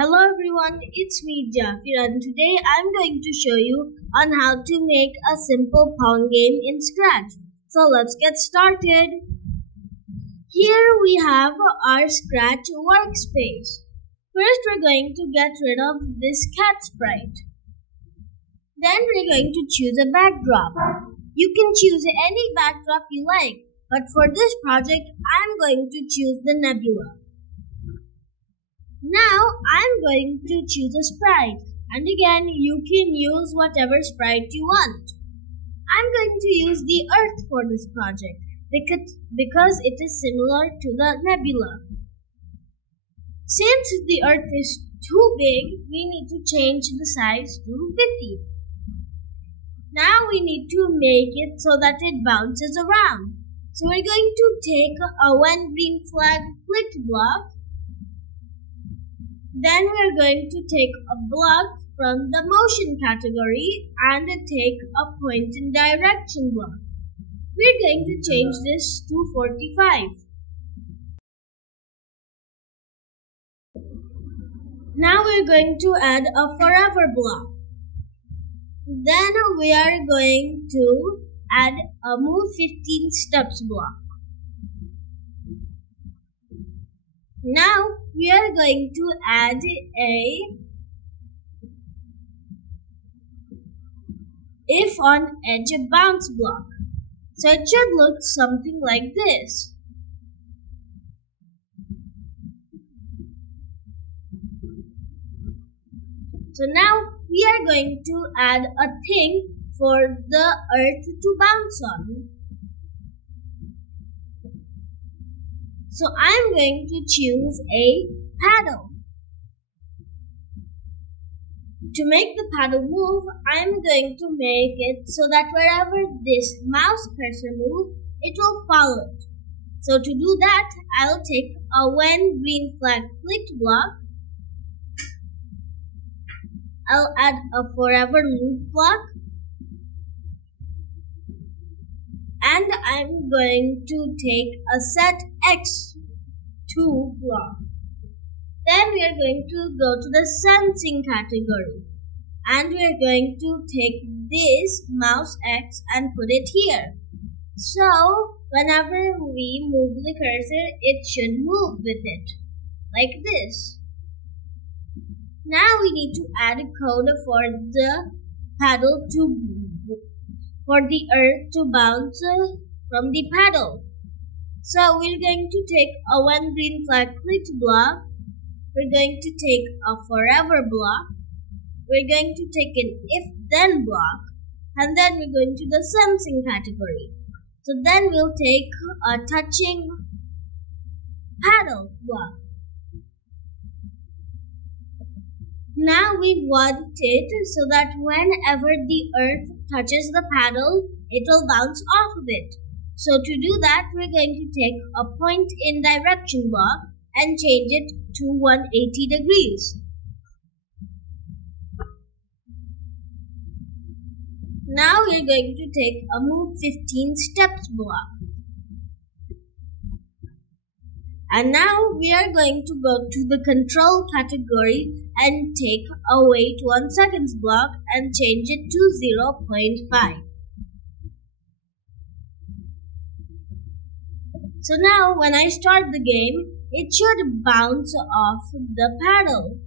Hello everyone, it's me Jafir and today I'm going to show you on how to make a simple Pong game in Scratch. So let's get started. Here we have our Scratch workspace. First we're going to get rid of this cat sprite. Then we're going to choose a backdrop. You can choose any backdrop you like, but for this project I'm going to choose the nebula. Now I'm going to choose a sprite, and again you can use whatever sprite you want. I'm going to use the earth for this project because it is similar to the nebula. Since the earth is too big, we need to change the size to 50. Now we need to make it so that it bounces around. So we're going to take a when green flag clicked block. Then we're going to take a block from the motion category and take a point in direction block. We're going to change this to 45. Now we're going to add a forever block. Then we are going to add a move 15 steps block. Now we are going to add a if on edge bounce block. So it should look something like this. So now we are going to add a thing for the earth to bounce on. So I'm going to choose a paddle. To make the paddle move, I'm going to make it so that wherever this mouse cursor moves, it will follow it. So to do that, I'll take a when green flag clicked block. I'll add a forever loop block. And I'm going to take a set x2 block. Then we are going to go to the sensing category. And we are going to take this mouse X and put it here. So whenever we move the cursor, it should move with it. Like this. Now we need to add a code for the paddle for the earth to bounce from the paddle. So we're going to take a when green flag clicked block. We're going to take a forever block. We're going to take an if then block. And then we're going to the sensing category. So then we'll take a touching paddle block. Now we want it so that whenever the earth touches the paddle, it will bounce off of it. So to do that, we're going to take a point in direction block and change it to 180 degrees. Now we're going to take a move 15 steps block. And now we are going to go to the control category and take a wait 1 seconds block and change it to 0.5. So now when I start the game, it should bounce off the paddle.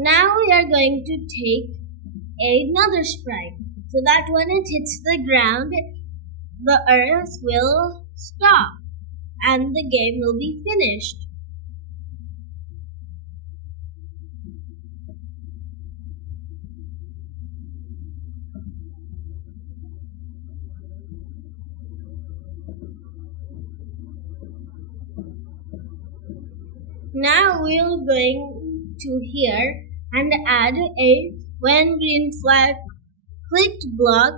Now we are going to take another sprite so that when it hits the ground, the earth will stop and the game will be finished. Now we're going to here and add a when green flag clicked block,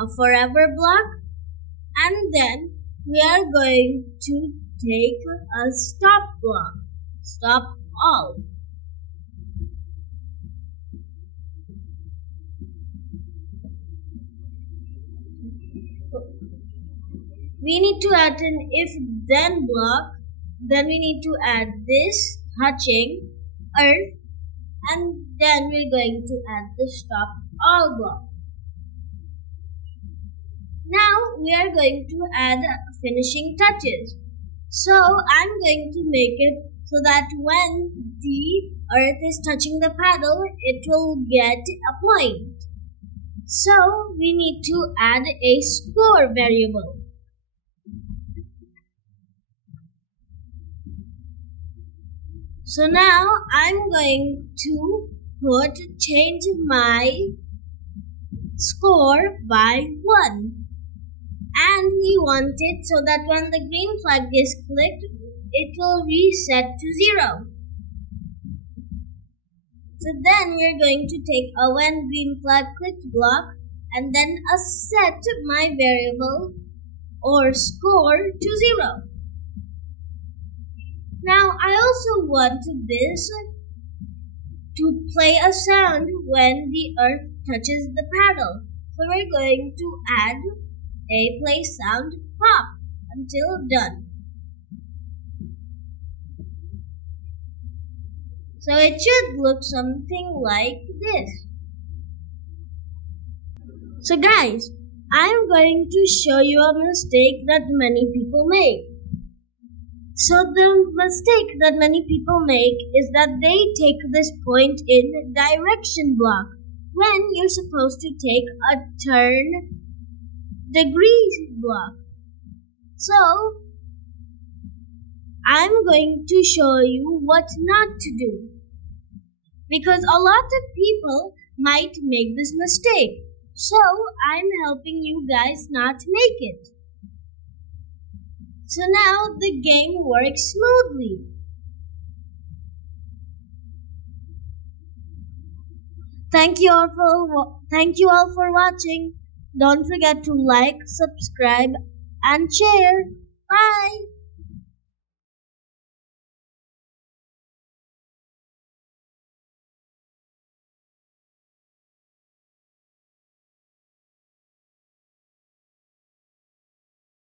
a forever block, and then we are going to take a stop block, stop all. We need to add an if-then block. Then we need to add this touching earth, and then we're going to add the stop all block. Now we are going to add finishing touches. So I'm going to make it so that when the earth is touching the paddle, it will get a point. So we need to add a score variable. So now I'm going to change my score by 1. And we want it so that when the green flag is clicked, it will reset to 0. So then we're going to take a when green flag clicked block and then set my variable or score to 0. Now I also want this to play a sound when the earth touches the paddle. So we're going to add a play sound pop until done. So it should look something like this. So guys, I'm going to show you a mistake that many people make. So the mistake that many people make is that they take this point in direction block when you're supposed to take a turn degree block. So I'm going to show you what not to do, because a lot of people might make this mistake. So I'm helping you guys not make it. So now the game works smoothly. Thank you all for watching. Don't forget to like, subscribe, and share. Bye!